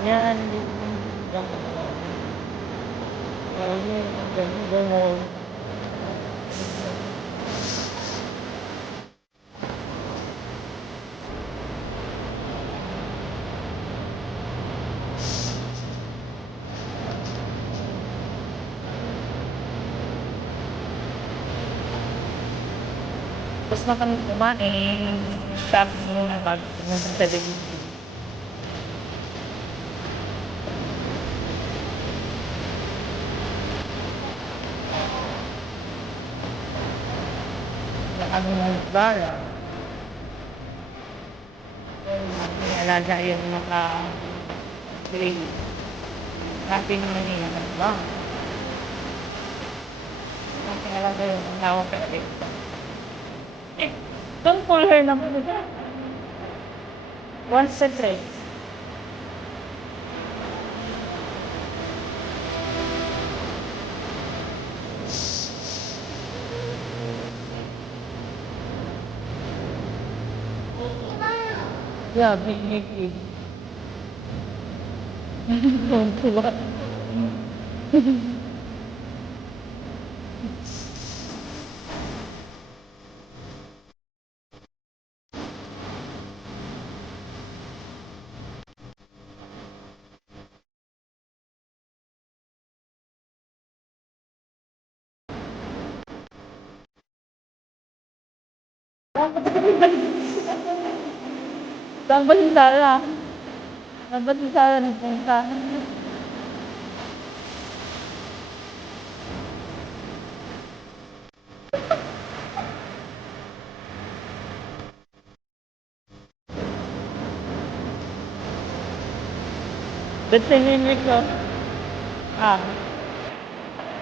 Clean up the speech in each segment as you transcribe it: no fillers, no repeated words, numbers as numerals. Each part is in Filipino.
Yan, gano'n. Tapos naman kumain, sabi mo na bago tumingin sa television. Ano ng bara, alaga yung mga grade. Natin naman yung ba? Natin alaga yung mga kapatid. Eh, don't call her naman. Once a day. Yeah, big. Diba? Saan ba si Sarah? Saan ba si Sarah nagpunta? Ba't sinimik ko? Ah,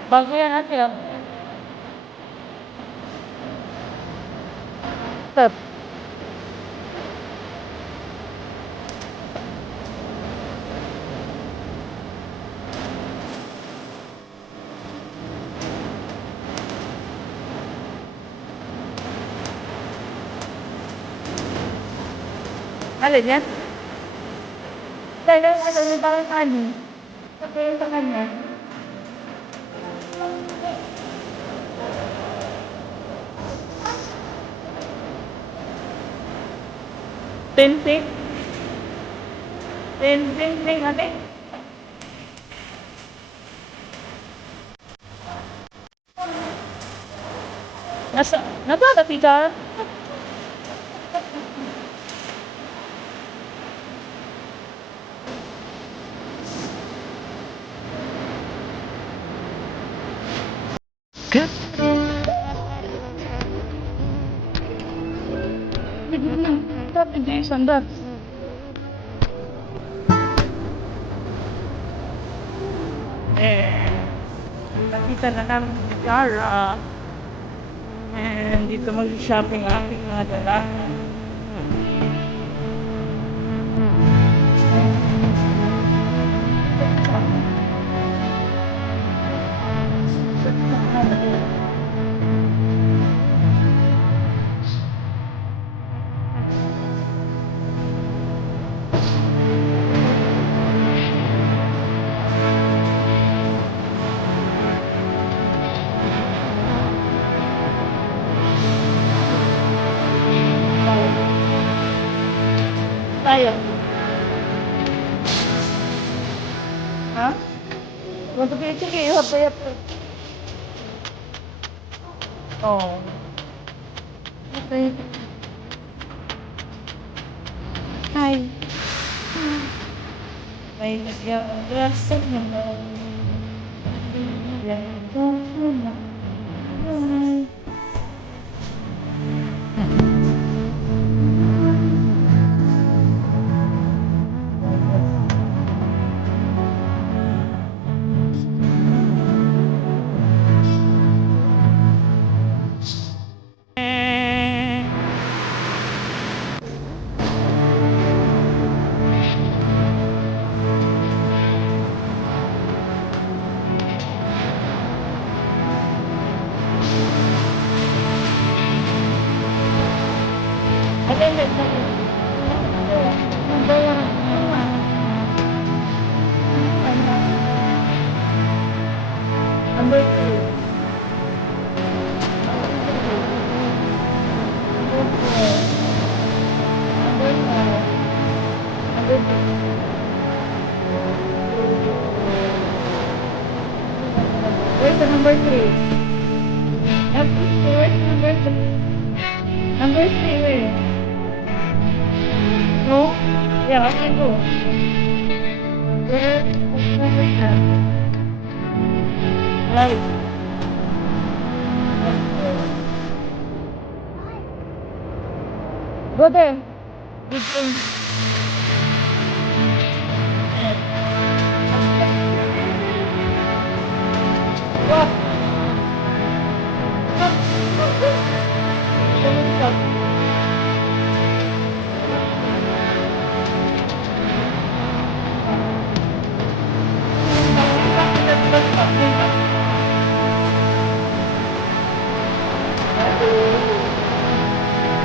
bago yan natin. Stop. Alin yan? Dahil ano yung parang ano? Sabihin sa kanya. Tensing? Tensing ate? Nasa si Sarah? Sabi di sandal. Eh, nakita na namin si Sarah. And dito mag-shopping ang aking mga dala. Tayo. Ha? Want to be sige, hapay. Oh. Okay. Hi. May nagyagasag naman. Nagyagasag naman. Where's the number 3? Where's the number 3? Number 3, where? No? Yeah, I can go. Where's number 10? Right. Go there. Good thing. What?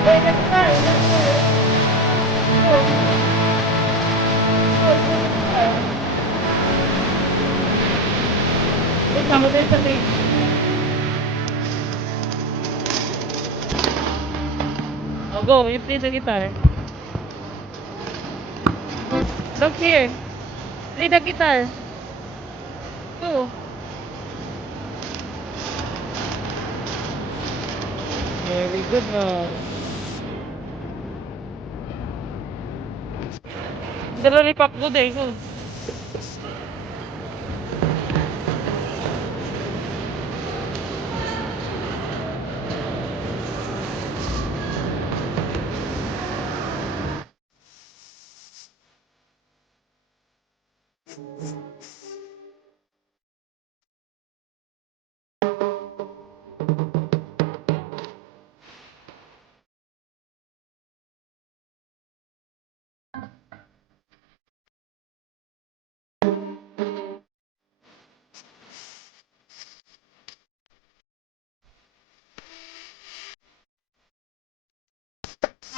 Wait, let's try. Let's try. Go. Go, go, go. Wait, I'm going to take. Oh, go. You play the guitar. Look here. Play the guitar. Go. Very good, man. The lollipop, go there, go.